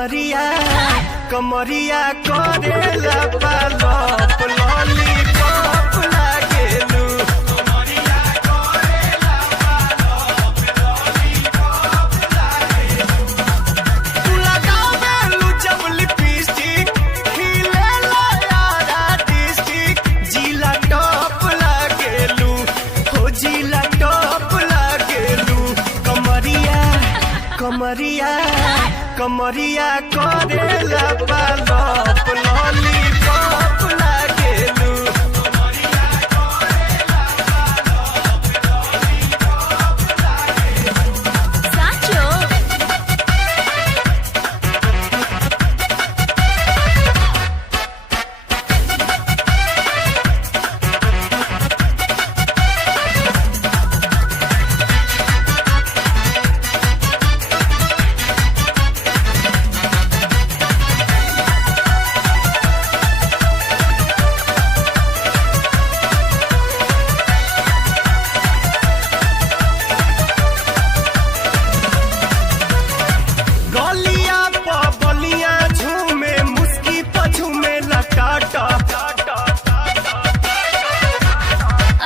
कमरिया कमरिया करेला पालप लॉलीपॉप लागेलू तू लगावेलू जब लिपस्टिक खिलेला यारा डिस्ट्रिक्ट जिला टॉप लागेलू हो जिला टॉप लागेलू कमरिया कमरिया कमरिया करेला पालप लॉलीपॉप लागेलू साचो गलिया प बलिया झूमे मुस्की प झूमे लटाटा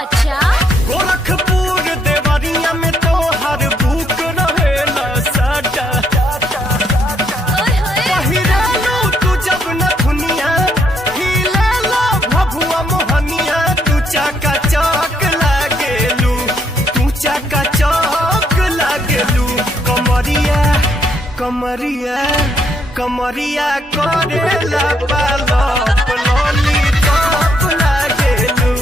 अच्छा गोरखपुर देवरिया में तो हर बुक रहेला साटा ओए होए पहिरालू तू जब न दुनिया हिलेला भभुआ मोहनिया तू चाका चौक लागेलू तू चाका चौक लागेलू कमरिया कमरिया कमरिया करेला पालप लॉलीपॉप लागेलू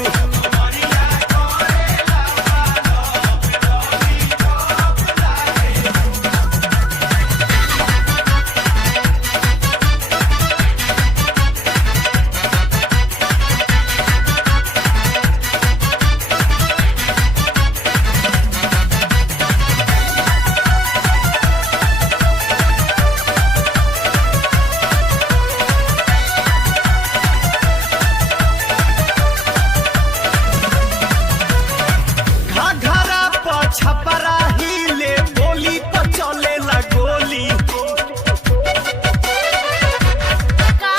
घाघरा प छपरा हिले बोली प चलेला गोली का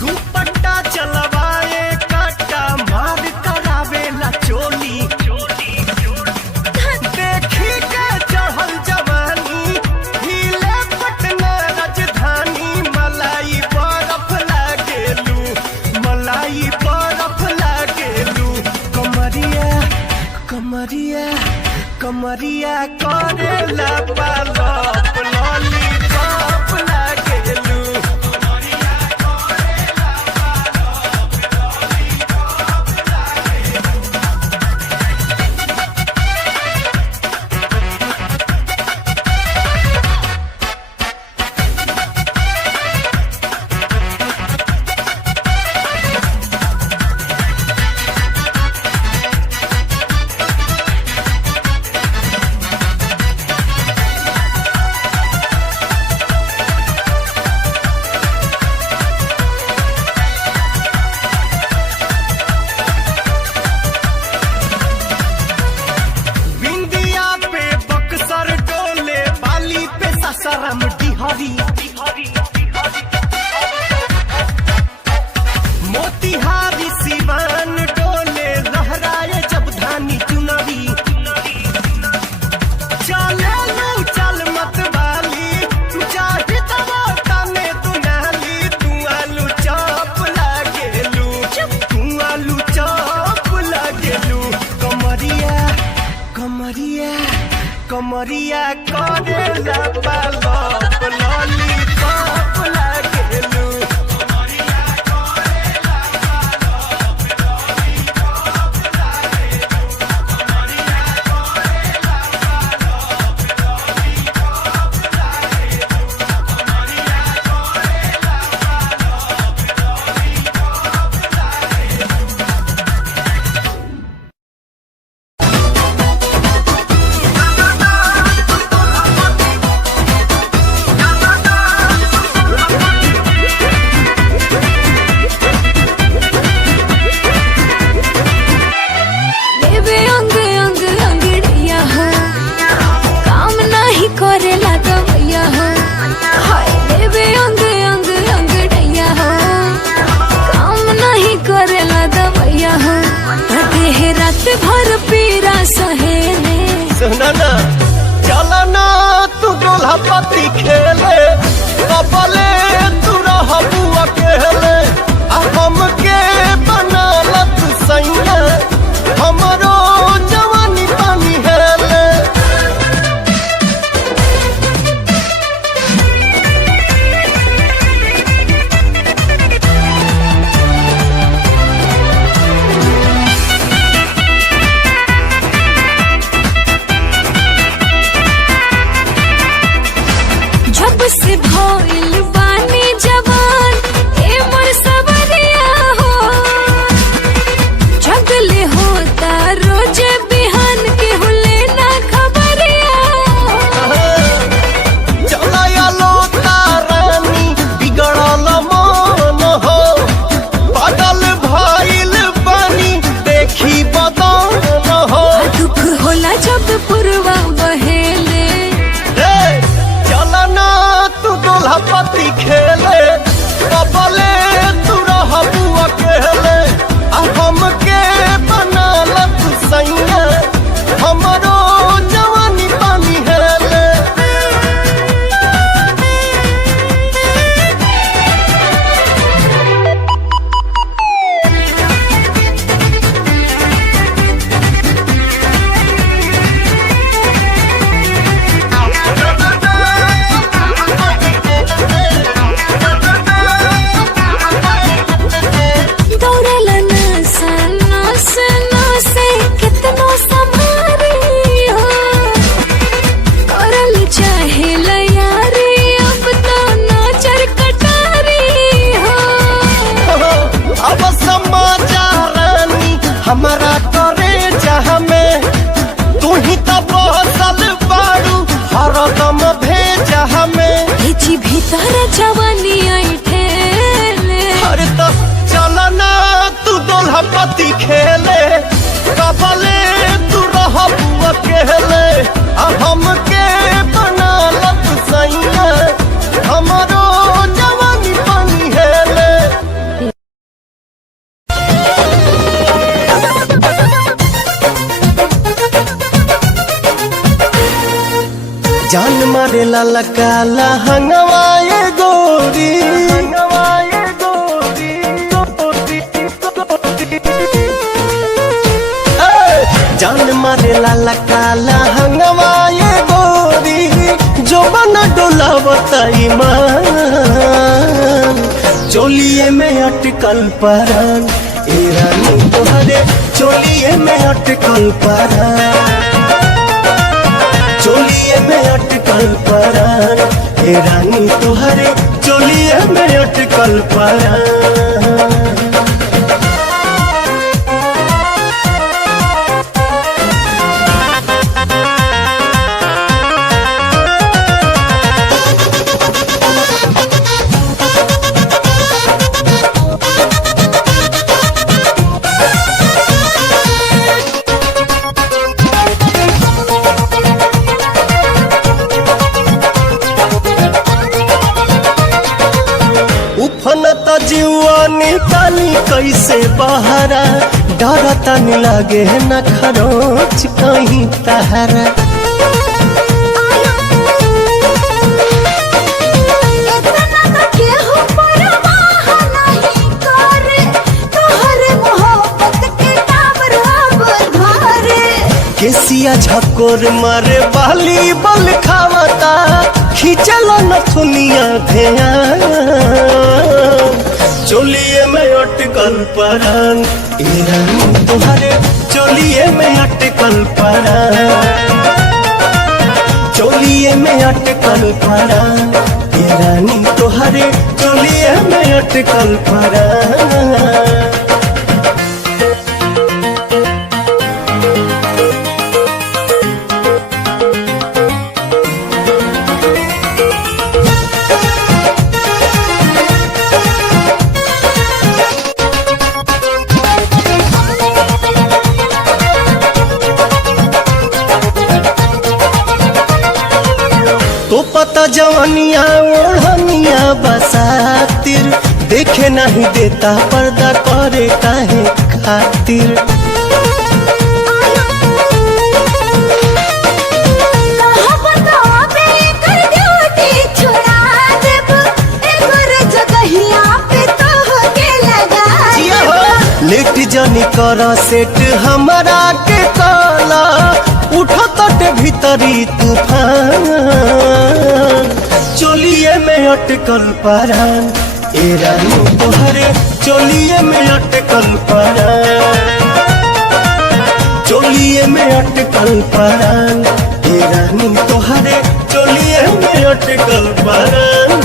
दुपट्टा चलवाए काटा मार करावेला चोली देखी के चढ़ल जवानी हिले पटना राजधानी मलाई बर्फ लागेलू मलाई बर्फ लागेलू कमरिया कमरिया कमरिया करेला पालप लॉलीपॉप लागेलू बिंदिया पे बक्सर डोले बाली पे ससरम डिहरी मोतिहारी सिवान डोले लहराए जब धानी चुनरी चलेलू चल मत वाली चाहे तब तने दुनाली तू आलू चॉप लागेलू तू आलू चॉप लागेलू कमरिया कमरिया कमरिया करेला पालप लॉलीपॉप लागेलू सुनना चलना तू गोला पति खेले कबले तू रहबू अकेले हमके बना लत सैया हमरो जवानी पानी हेले जब से भइल बानी जवान ए मोर सबरिया हो जगले होता रोज बिहान के हुले ना खबरिया चलाया लो तारानी बिगड़ल मन हो बदल भइल बानी देखी बदन हो दुख होला जब पुरवा बहेले चलना तू गोला पति खेले कबले तू रहबू अकेले हमके बना लत सैया हमरो जवानी पानी हेले दौड़ला नसा नस नसे कितनो संभारी हो करल चाहे यारी अब तो नजर कटारी हो अब समाचारानी हमारा करे जहाँ में तू ही तो बसल बारू हरदम भेजा हमें भेजी भीतर जवानी आई ठेले अरे तो चलना तू दोल्हा पति खेले कबले तू रहबू अकेले हमके बना लत सैया हमरो जवानी पानी हेले जान मारे लाला काला हंगवाए गोरी जान मारे लाला काला हंगवाए गोरी जो बना डोला बताई मान चोलिए में अटकल परान ए रानी तोहरे चोलिए में अटकल परान चोलिए में अटकल परान ए रानी तोहरे चोलिए में अटकल परान उफनत जीवानी तानी कैसे बहरा डरता नहीं लागे न खरोच कहीं तहरा केसिया झकोर मारे बाली बल खावता खींचल नथुनिया भेया चोलिए में अटकल परान ए रानी तुम्हारे चोलिए में अटकल परान चोलिए में अटकल परान ए रानी तुम्हारे चोलिए में अटकल परान तो पता जवानिया ओढ़निया बसातिर देखे नहीं देता पर्दा करे काहे खातिर कर सेट हमारा के काला उठो तट भीतरी तूफान चोलिए में अटकल परान ए रानी तोहरे चोलिए में अटकल परान चोलिए में अटकल परान ए रानी तोहरे चोलिए में अटकल परान।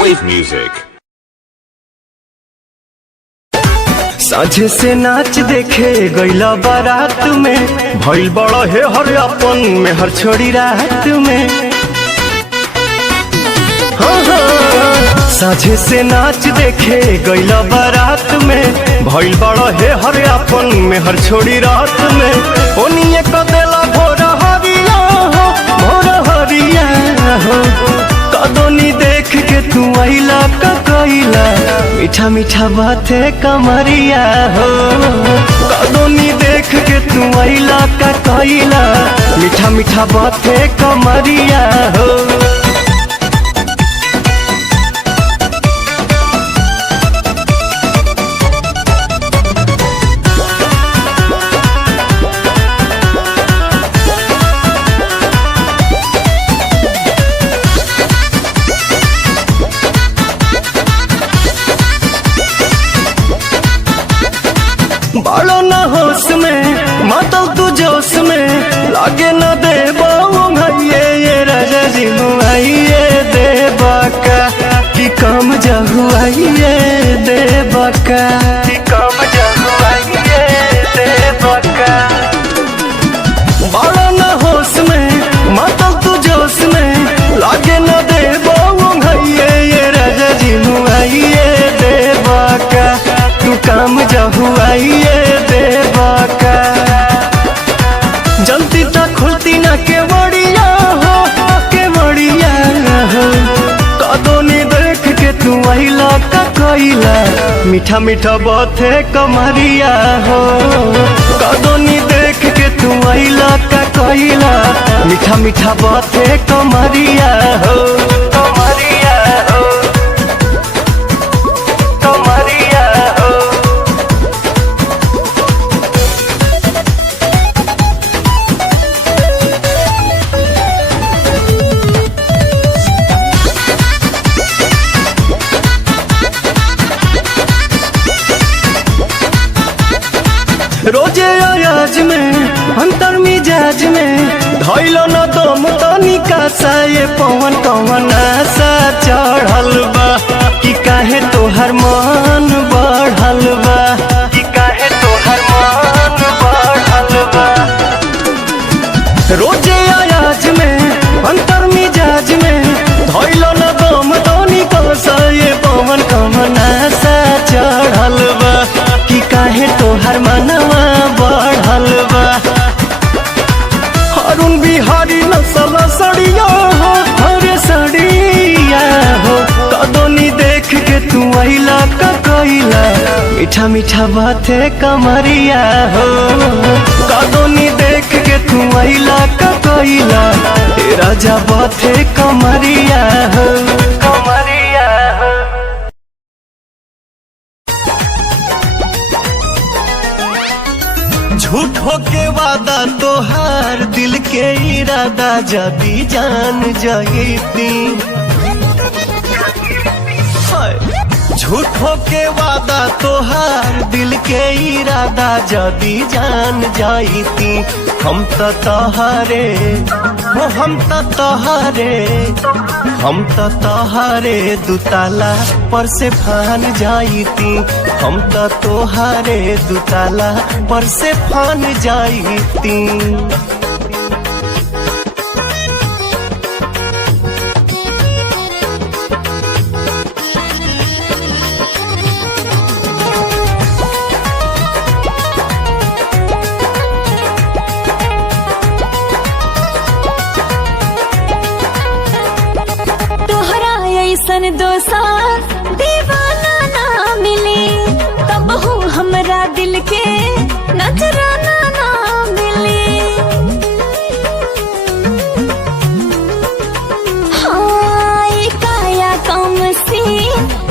Wave music. साझे से नाच देखे गईला बारात में भइल बड़ा हे हर अपन में हर छोड़ी रात में साझे से नाच देखे गईला बारात में भइल बड़ा हे हर अपन में हर छोड़ी रात में ओनिए क देला भोर हरिया हो कदोनी देख के तू आइला का कोइला मीठा मीठा बाते कमरिया हो कदोनी देख के तू आइला का कोइला मीठा मीठा बाते कमरिया हो। बालो न होश में मातल तू जोश में लागे न दे भैये ये राजा जी मुआइये दे बाका कि कम जहुआइये दे बाका कि कम जहुआइये दे बाका। बालो न होश में मातल तू जोश में लागे न दे भैये ये राजा जी मुआइये दे बाका तू कम जहुआइये जल्दी तक खुलती ना के बड़िया हो कदोनी देख के तू आइला का कोइला मीठा मीठा बाते कमरिया हो कदोनी देख के तू आइला का कोइला मीठा मीठा बाते कमरिया हो कमरिया हो कमरिया हो। रोजे अयाज में अंतर मिजाज में धैलो न दम तनिका सा ये पवन कवन आशा चढ़ल बा कि काहे तोहर मन बढ़ल बा कि काहे तोहर मन बढ़ल बा। रोजे अयाज में अंतर मिजाज में धैलो न दम तनिका सा ये पवन कवन आशा चढ़ल बा कि काहे तोहर मनवा बढ़ल बा। अरुण बिहारी नसल सड़िया हो हरे सड़िया हो कदोनी देख के तू आइला का कोइला मीठा मीठा बाते कमरिया हो कदोनी देख के तू आइला का कोइला ए राजा बाते कमरिया हो कमरिया हो। झूठो के वादा तोहार दिल के इरादा जदी जान जाती झूठो के वादा तोहार दिल के इरादा जदी जान जाती हम तो तोहारे हो हम तो तोहारे हम तो तोहारे दुताला पर से फान जाती हम तो तोहारे दुताला पर से फान जाती। सन दोसा दीवाना ना मिले तब हो हमरा दिल के नजराना ना मिले। हाँ काया कम से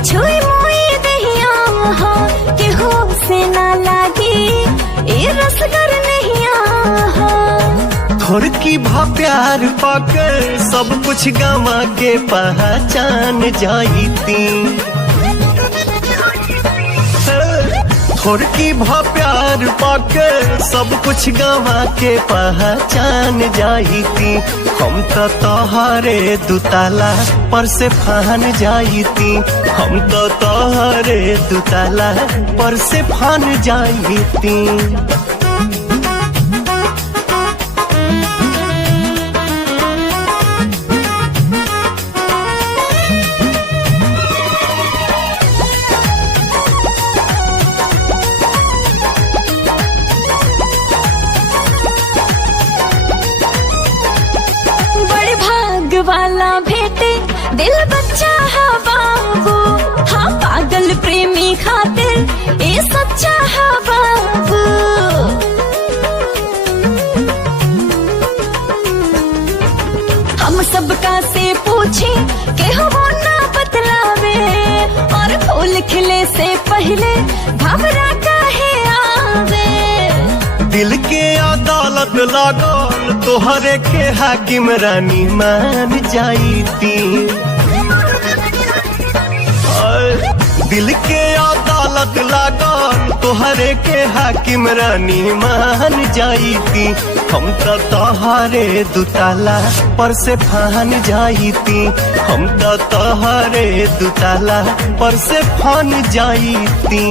छुई मुई दहिया हो के हो से ना लागे ए रसगर नहीं हो थोड़ की भा प्यार पाकर सब कुछ गवा के पहचान जाती थोड़ की भा प्यार पाकर सब कुछ गवा के पहचान जाती हम तो तोहारे दुताला पर से फान जाती हम तो तोहारे दुताला पर से फान जाती। वाला भेटे दिल बच्चा है बाबू, हाँ पागल प्रेमी खातिर ये सच्चा है बाबू। हम सबका से पूछे के वो ना बतलावे, और फूल खिले से पहले घबरा काहे आवे। दिल के अदालत लागल तोहरे के हाकिम रानी मान जाईती। दिल के अदालत लागल तोहरे के हाकिम रानी मान जाईती। हम तो तोहरे दुताला पर से फान जाईती। हम तो तोहरे दुताला पर से फान जाईती।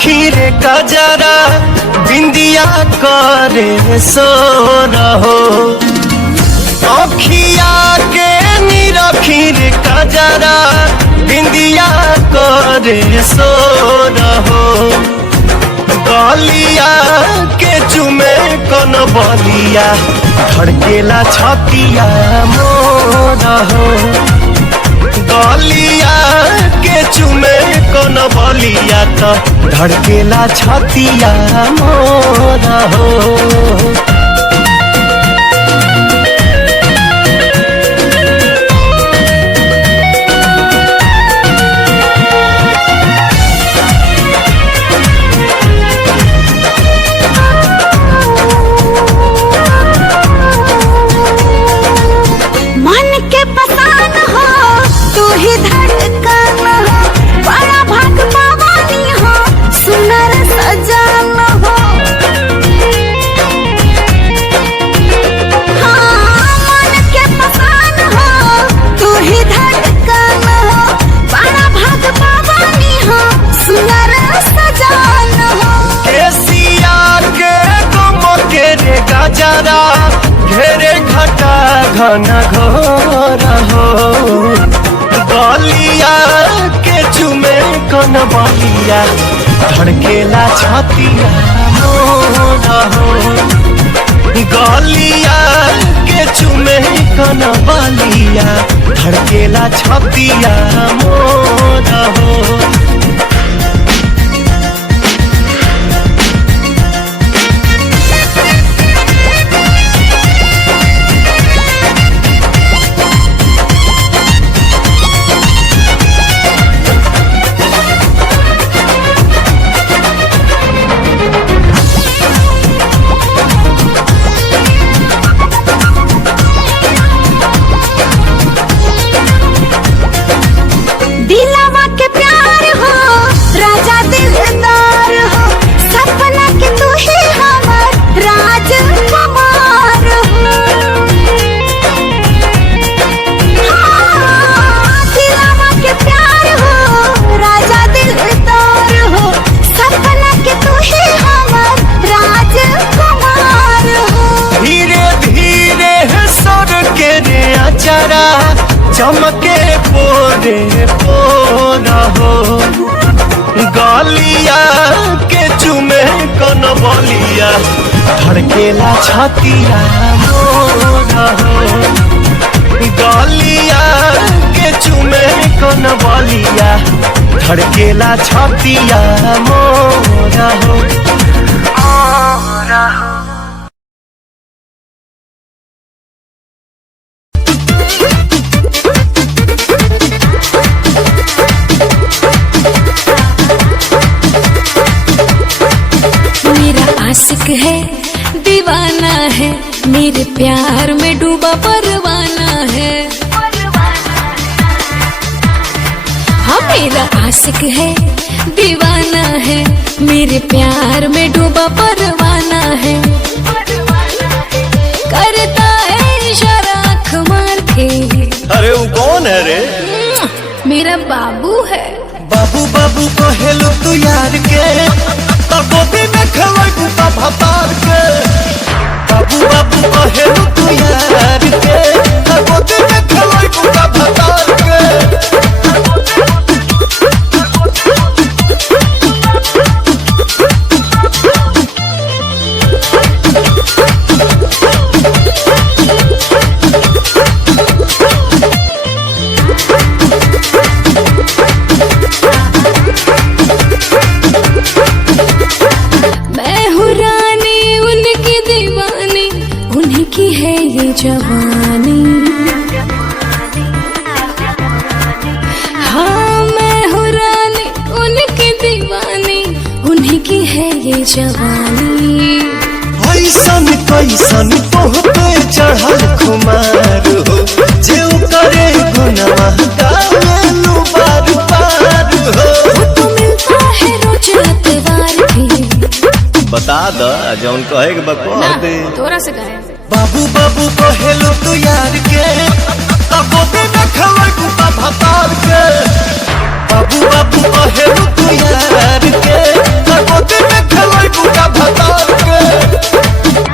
खीर गजरा बिंदिया करे सो रहो अखिया के निरखीर कजरा बिंदिया करे सो रहो गलिया के चुमे कन बलिया धड़केला छतिया मोर हो गलिया के चुमे कन बलिया तो धड़केला छतिया मोर हो जरा घेरे घटा घन घोर हो गलिया के चुमे कन बलिया धड़केला छतिया मोर हो गलिया के चुमे कन बलिया धड़केला छतिया मोर हो चमके पोरे पोरा हो गलिया के चुमे कन बलिया धड़केला छतिया मोरा हो गलिया के चुमे कन बलिया धड़केला छतिया मोरा हो आशिक है दीवाना है मेरे प्यार में डूबा परवाना है हाँ मेरा आशिक है दीवाना है मेरे प्यार में डूबा परवाना है करता है इशारा आँख मार के। अरे वो कौन है रे? मेरा बाबू है। बाबू बाबू कहेलू तू यार के गोदी में खेलई बुका भतार के बाबू बाबू कहेलू तू यार के गोदी में खेलई बुका भतार के जवानी हाँ मैं हूँ रानी उनकी दीवानी उन्हीं की है ये जवानी। ऐसन कैसन तोह पे चढ़ल खुमार हो जेऊ करे गुनाह गावेलू बार बार हो तो मिलता है रोज अतवार भी। बता द जौन कहे के बकवा दे तोरा से कहे बाबू बाबू कहेलू तू यार के गोदी में खेलई बुका भतार के बाबू बाबू कहेलू तू यार के गोदी में खेलई बुका भतार के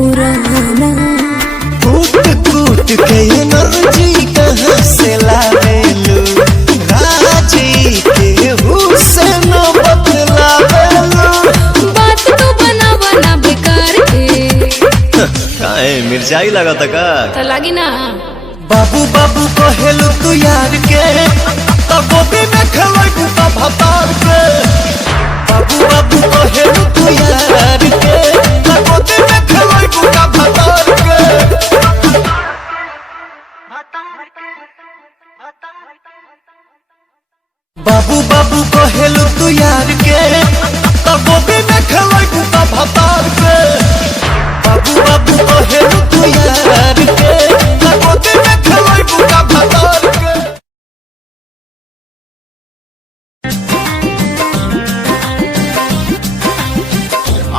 पुराना। कूट कूट के एनर्जी कहाँ से लावेलू, राजी के हुस्न बतलावेलू। बात तो बना बना बेकार के। काहे मिर्चाई लागत का? तो लागी ना। बाबू बाबू कहेलू तू यार के, तब गोभी में खेलू का भतार के। बाबू बाबू कहेलू तू यार के, तब गोभी में खेलू का भतार के। बाबू बाबू कहेलू तू यार के, तब गोभी में खेलू का भतार के। बाबू बाबू कहेलू तू यार के, तब गोभी में खेलू का भतार के।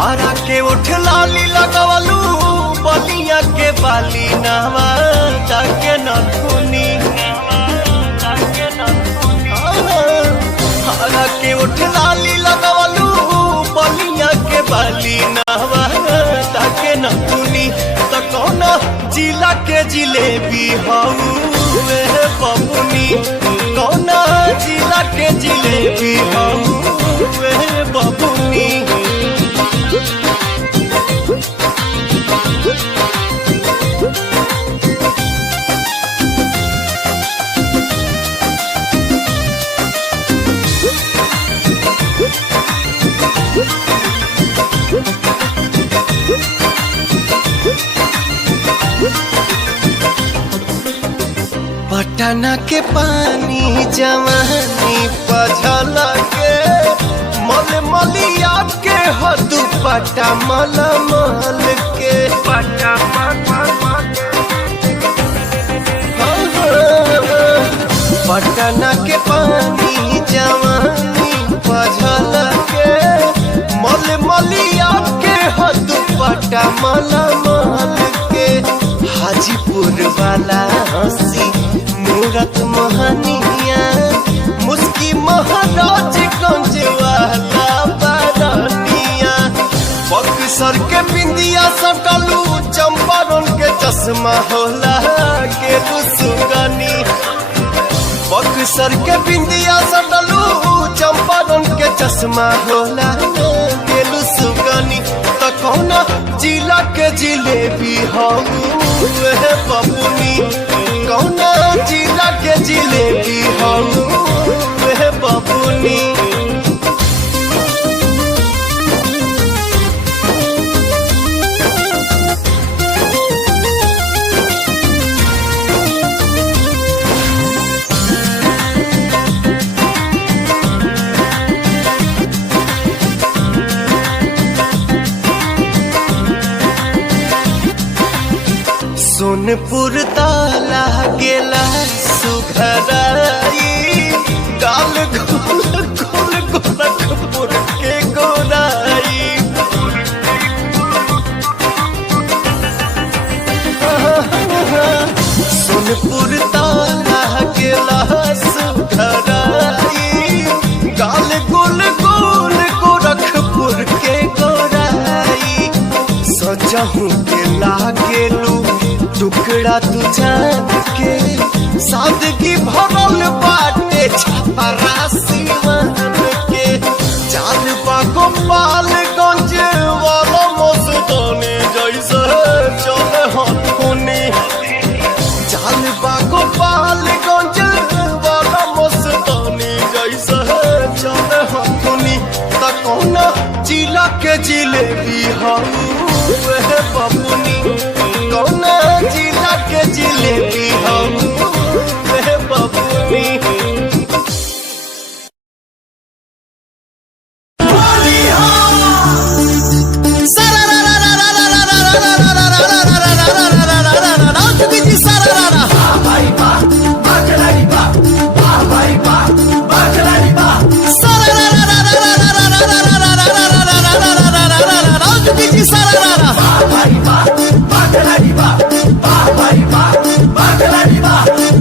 आरा के उठ लाली लगवलू, बलिया के बाली नहवा जाके नथुनी। आरा के उठ लाली लगवलू, बलिया के बाली नहवा जाके नथुनी। तो कौन जिला के जिलेबी हऊ वे बबुनी, कौन जिला के जिलेबी हऊ वे बबुनी। पटना के पानी जवानी पझल के, मल मलिया के हो दुपट्टा मल मल के। पटना के पानी जवानी पझल के, मल मलिया के हो दुपट्टा मल मल के। हाजीपुर वाला हंसी मूरत मोहनिया, मुस्की महाराज गंज वाला बरनिया। बक्सर के बिंदिया सटलू, चंपारण के चश्मा होला के सुगनी। बक्सर के बिंदिया सटलू, चंपारण के चश्मा होला के सुगनी। तो कौन जिला के जिलेबी हऊ वे बबुनी, कौन जिला के जिलेबी हऊ वे बबुनी। सोनपुर ताला गेला सुघराई, गाल गोल गोल गोरखपुर के गोराई। सोनपुर ताला गेला सुघराई, गाल गोल गोल गोरखपुर के गोराई। सजहू के लागेलू टुकड़ा तू जान के, सादगी भरल बाटे छपरा सिवान के। चाल बागो पालगंज वाला मस्तानी जैसे चले हथुनी। चाल बागो पालगंज वाला मस्तानी जैसे चले हथुनी। त कौन जिला के जिलेबी हऊ वे बबुनी, कौन जिला के जिलेबी हऊ वे बबुनी।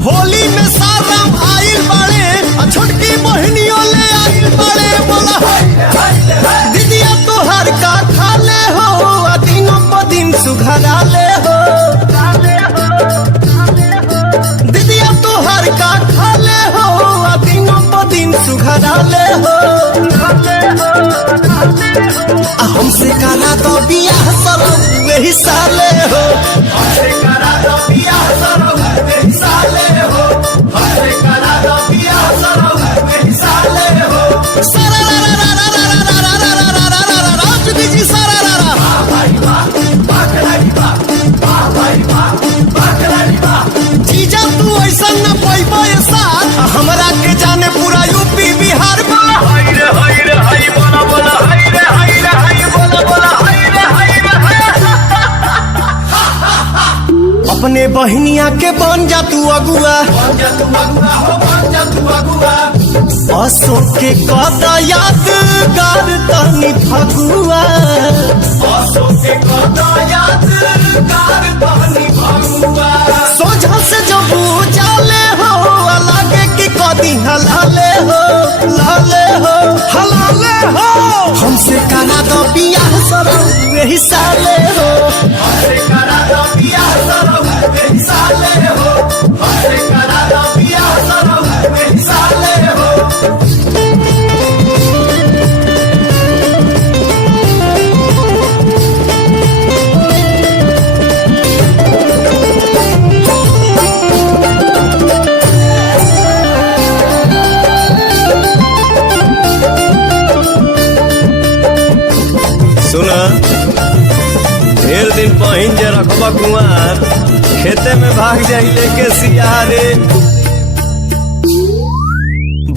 होली में दो बियाह सरो वही साले हो, हमसे करा दो बियाह सरो वही साले हो, हमसे करा दो बियाह सरो वही साले हो। सारा रा रा रा रा रा रा रा रा रा रा रा रा रा जुगी जी सारा रा रा। वाह भाई वाह, वाह खिलाड़ी वाह, वाह भाई वाह, वाह खिलाड़ी वाह। जीजा तू ऐसा न पैबो साथ, हमरा के जाने पूरा यूपी बिहार में। हाय रे हाय रे हाय बोला बोला, हाय रे हाय रे हाय बोला बोला, हाय रे हाय रे हाय। अपने बहनिया के बन जा तू अगुआ, बन जा तू अगुआ हो, बन जा तू अगुआ। अशोक के कदा यादगार तनी फगुआ, अशोक के कदा यादगार तनी फगुआ। सोझा से जब जाले हो लागे कि कदी हलाले हो, लाले हो हलाले हो। हमसे करा दो बियाह सरो वही साले हो, हमसे करा दो बियाह सरो वही साले हो, हमसे करा दो बियाह सरो वही साले हो। सुना ढेर दिन पहिन जे रखबा कुआर, खेते में भाग जाई लेके सियारे।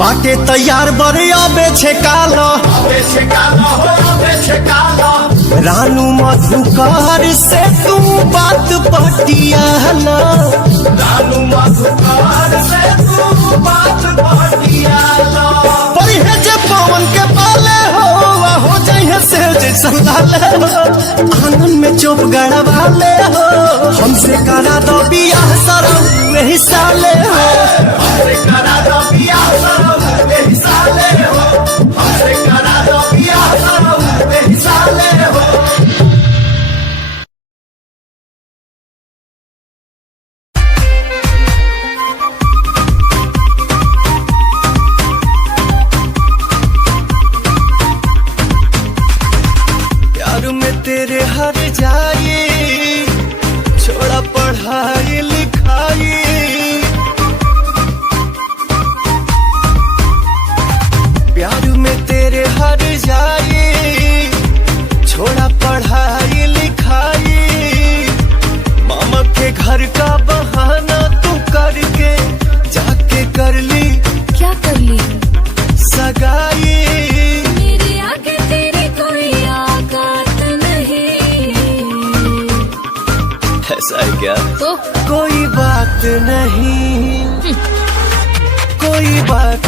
बाटे तैयार बड़े अबे छेकालो, अबे छेकालो हो, अबे छेकालो। रानू मधुकार से तू बात पटियाला, रानू मधुकार से तू बात पटियाला। परिहे जे पवन के पाले हो, हो जाइए से जैसा लाले हो, आंगन में चोप गड़वाले हो। हमसे करा दो बियाह सरो वही साले हो, हमसे करा दो बियाह सरो वही साले हो, हमसे करा दो बियाह सरो वही साले हो। तेरे हर जाए छोड़ा पढ़ाई लिखाई, प्यार में तेरे हर जाए छोड़ा पढ़ाई लिखाई। मामा के घर का बहाना तू करके जाके कर ली, क्या कर ली? सगाई। मेरे आगे तेरी कोई औकात नहीं। ऐसा है क्या? तो कोई बात नहीं, कोई बात